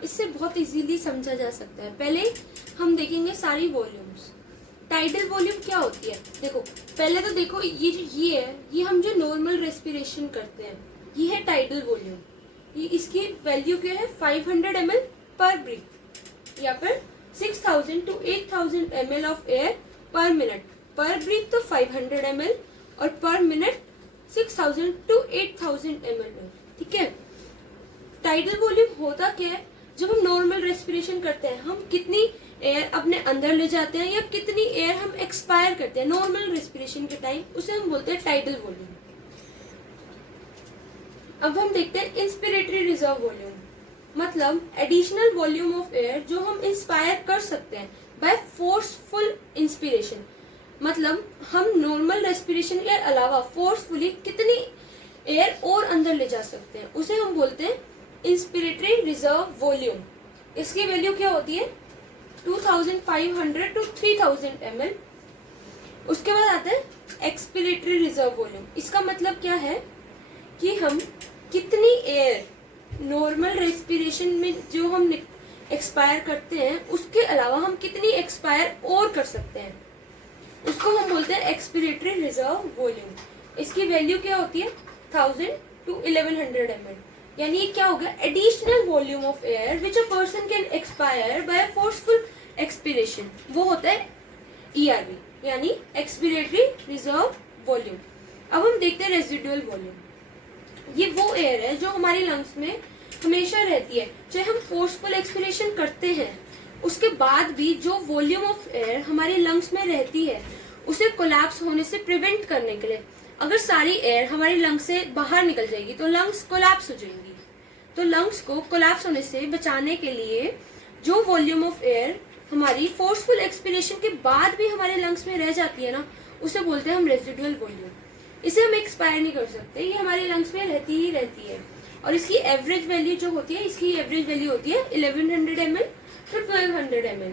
इससे बहुत इजीली समझा जा सकता है। पहले हम देखेंगे सारी वॉल्यूम्स। टाइडल वॉल्यूम क्या होती है, देखो पहले तो देखो ये जो ये है, ये हम जो नॉर्मल रेस्पिरेशन करते हैं ये है टाइडल वॉल्यूम। ये इसकी वैल्यू क्या है 500 ml पर ब्रीथ या फिर 6000 to 8000 ml ऑफ एयर पर मिनट। पर ब्रीथ तो 500 ml और पर मिनट 6000 to 8000 ml। ठीक है, टाइडल वॉल्यूम होता क्या है, जब हम नॉर्मल रेस्पिरेशन करते हैं हम कितनी एयर अपने अंदर ले जाते हैं या कितनी एयर हम एक्सपायर करते हैं नॉर्मल रेस्पिरेशन के टाइम, उसे हम बोलते हैं टाइडल वॉल्यूम। अब हम देखते हैं इंस्पिरेटरी रिजर्व वॉल्यूम, मतलब एडिशनल वॉल्यूम ऑफ एयर जो हम इंस्पायर कर सकते हैं बाय फोर्सफुल इंस्पिरेशन। मतलब हम नॉर्मल रेस्पिरेशन के अलावा फोर्सफुली कितनी एयर और अंदर ले जा सकते हैं, उसे हम बोलते हैं इंस्पिरेटरी रिजर्व वॉल्यूम। इसकी वैल्यू क्या होती है 2500 to 3000 ml। उसके बाद आता है एक्सपिरेटरी रिजर्व वॉल्यूम। इसका मतलब क्या है कि हम कितनी एयर नॉर्मल रेस्पिरेशन में जो हम एक्सपायर करते हैं उसके अलावा हम कितनी एक्सपायर और कर सकते हैं, उसको हम बोलते हैं एक्सपिरेटरी रिजर्व वॉल्यूम। इसकी वैल्यू क्या होती है 1000 to 1100 ml। यानी ये क्या हो गया additional volume of air which a person can expire by forceful expiration, वो होता है ERV यानी एक्सपिरेटरी रिजर्व वॉल्यूम। अब हम देखते हैं रेजिडुअल वॉल्यूम। ये वो एयर है जो हमारी लंग्स में हमेशा रहती है, चाहे हम फोर्सफुल एक्सपिरेशन करते हैं उसके बाद भी जो वॉल्यूम ऑफ एयर हमारी लंग्स में रहती है उसे कोलैप्स होने से प्रिवेंट करने के लिए, अगर सारी एयर हमारी लंग्स से बाहर निकल जाएगी तो लंग्स कोलैप्स हो जाएंगी। तो लंग्स को कोलैप्स होने से बचाने के लिए जो वॉल्यूम ऑफ एयर हमारी फोर्सफुल एक्सपिरेशन के बाद भी हमारे लंग्स में रह जाती है ना, उसे बोलते हैं हम रेजिडुअल वॉल्यूम। इसे हम एक्सपायर नहीं कर सकते, ये हमारी लंग्स में रहती ही रहती है। और इसकी एवरेज वैल्यू जो होती है, इसकी एवरेज वैल्यू होती है 1100 ml to 1200 ml।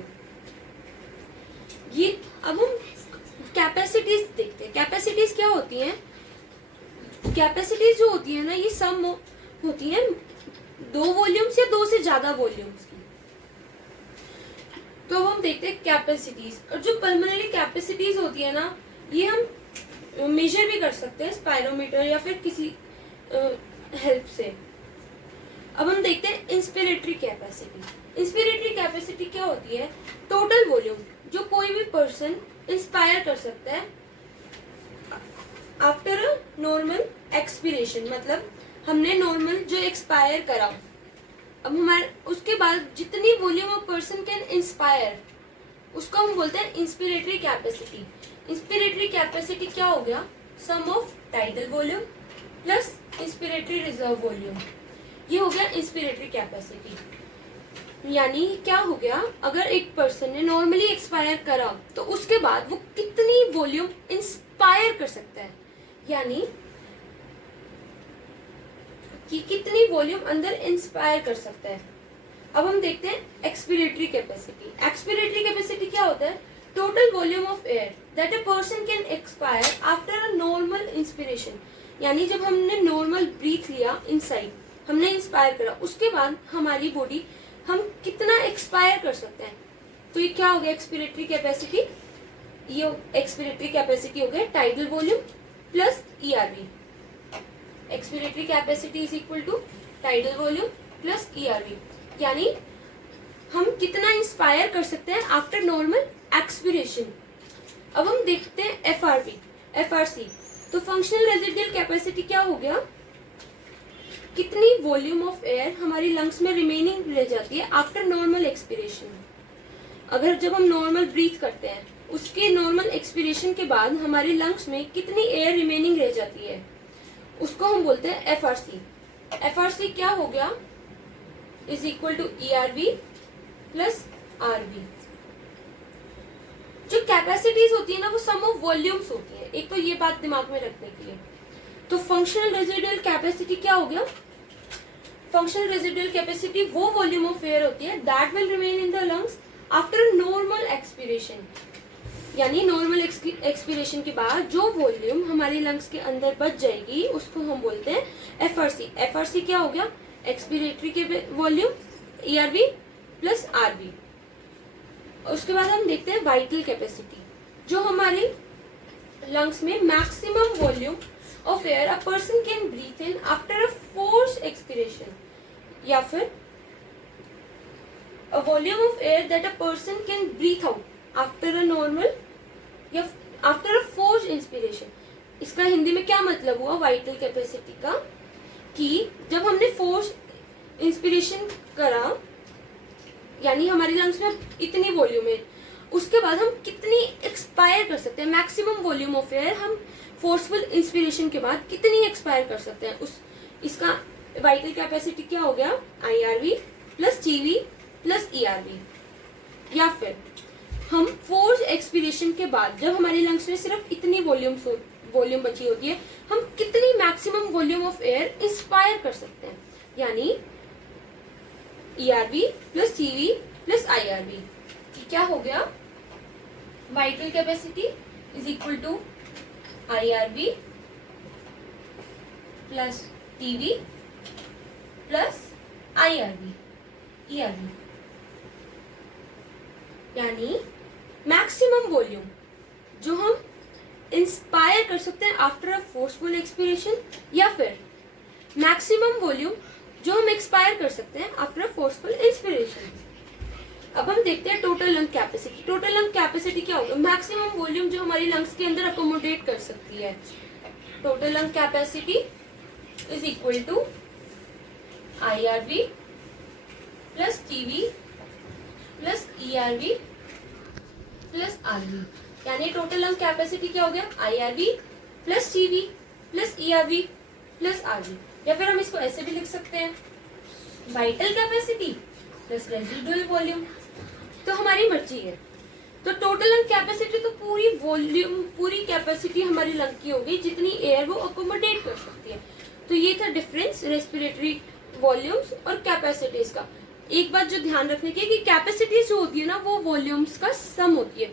ये अब हम कैपेसिटीज देखते हैं। कैपेसिटीज क्या होती हैं, कैपेसिटीज जो होती है ना ये सम होती है दो वॉल्यूम्स या दो से ज्यादा वॉल्यूम्स की। तो अब हम देखते हैं कैपेसिटीज। और जो पल्मोनरी कैपेसिटीज होती है ना ये हम मेजर भी कर सकते हैं स्पायरोमीटर या फिर किसी हेल्प से। अब हम देखते हैं इंस्पिरेटरी कैपेसिटी। इंस्पिरेटरी कैपेसिटी क्या होती है, टोटल वॉल्यूम जो कोई भी पर्सन इंस्पायर कर सकता है आफ्टर अ नॉर्मल एक्सपिरेशन। मतलब हमने नॉर्मल जो एक्सपायर करा, अब हमारे उसके बाद जितनी volume of person can inspire उसको हम बोलते हैं इंस्पिरेटरी कैपेसिटी। इंस्पिरेटरी कैपेसिटी क्या हो गया, sum of tidal volume plus inspiratory reserve volume, ये हो गया इंस्पिरेटरी कैपेसिटी। यानी क्या हो गया, अगर एक पर्सन ने नॉर्मली एक्सपायर करा तो उसके बाद वो कितनी वॉल्यूम इंस्पायर कर सकता है, यानी कि कितनी वॉल्यूम अंदर इंस्पायर कर सकता है। अब हम देखते हैं एक्सपिरेटरी कैपेसिटी। एक्सपिरेटरी कैपेसिटी क्या होता है, total volume of air that a person can expire after a normal inspiration. यानी जब हमने नॉर्मल ब्रीथ लिया इनसाइड, हमने इंस्पायर करा, उसके बाद हमारी बॉडी हम कितना एक्सपायर कर सकते हैं, तो ये क्या हो गया एक्सपिरेटरी कैपेसिटी। ये एक्सपिरेटरी कैपेसिटी हो गया tidal volume plus ERV। Expiratory capacity is equal to tidal volume plus ERV, यानी हम कितना इंस्पायर कर सकते हैं आफ्टर नॉर्मल एक्सपिरेशन। अब हम देखते हैं FRC। तो फंक्शनल रेजिडुअल कैपेसिटी क्या हो गया, कितनी वॉल्यूम ऑफ एयर हमारी लंग्स में रिमेनिंग रह जाती है आफ्टर नॉर्मल एक्सपिरेशन। अगर जब हम नॉर्मल ब्रीथ करते हैं उसके नॉर्मल एक्सपिरेशन के बाद हमारी लंग्स में कितनी एयर रिमेनिंग रह जाती है, उसको हम बोलते हैं FRC। FRC क्या हो गया, is equal to ERV plus RV। जो कैपेसिटीज होती है ना वो सम ऑफ वॉल्यूम्स होती है, एक तो ये बात दिमाग में रखने के लिए। तो फंक्शनल रेजिडुअल कैपेसिटी क्या हो गया, फंक्शनल रेजिडुअल कैपेसिटी वो वॉल्यूम ऑफ एयर होती है that will remain in the lungs after normal expiration. यानी नॉर्मल एक्सपिरेशन के बाद जो वॉल्यूम हमारी लंग्स के अंदर बच जाएगी उसको हम बोलते हैं FRC। FRC क्या हो गया, एक्सपिरेटरी के वॉल्यूम ERV प्लस RV। उसके बाद हम देखते हैं वाइटल कैपेसिटी, जो हमारे लंग्स में maximum volume of air a person can breathe in after a force expiration, या फिर a volume of air that a person can breathe out after a normal या after a forced inspiration। इसका हिंदी में क्या मतलब हुआ vital capacity का, कि जब हमने फोर्स इंस्पिरेशन करा यानी हमारे लंग्स में इतनी वॉल्यूम है, उसके बाद हम कितनी एक्सपायर कर सकते हैं, मैक्सिमम वॉल्यूम ऑफ एयर हम फोर्सफुल इंस्पिरेशन के बाद कितनी एक्सपायर कर सकते हैं, उस इसका वाइटल कैपेसिटी क्या हो गया, IRV plus TV plus ERV। या फिर हम फोर्स एक्सपिरेशन के बाद जब हमारे लंग्स में सिर्फ इतनी वॉल्यूम बची होती है, हम कितनी maximum volume of air inspire कर सकते हैं, यानी ERV plus TV plus IRV। क्या हो गया, vital capacity is equal to IRV plus TV plus ERV। यानी मैक्सिमम वॉल्यूम जो हम इंस्पायर कर सकते हैं आफ्टर अ फोर्सफुल एक्सपिरेशन, या फिर मैक्सिमम वॉल्यूम जो हम एक्सपायर कर सकते हैं आफ्टर अ फोर्सफुल इंस्पिरेशन। अब हम देखते हैं total lung capacity. Total lung capacity क्या होगा, मैक्सिमम वॉल्यूम जो हमारी लंग्स के अंदर अकोमोडेट कर सकती है। Total lung capacity is equal to IRV plus TV plus ERV plus RV। यानी टोटल लंग कैपेसिटी क्या हो गया, IRV plus TV plus ERV plus RV। या फिर हम इसको ऐसे भी लिख सकते हैं, vital capacity plus residual volume. तो हमारी मर्जी है। तो टोटल लंग कैपेसिटी तो पूरी वॉल्यूम, पूरी कैपेसिटी हमारी लंग की होगी जितनी एयर वो अकोमोडेट कर सकती है। तो ये था डिफरेंस रेस्पिरेटरी वॉल्यूम्स और कैपेसिटीज का। एक बात जो ध्यान रखने की है कि कैपेसिटीज जो होती है ना, वो वॉल्यूम्स का सम होती है।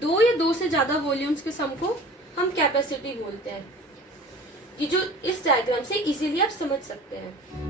दो या दो से ज्यादा वॉल्यूम्स के सम को हम कैपेसिटी बोलते हैं। ये जो इस डायग्राम से इजीली आप समझ सकते हैं।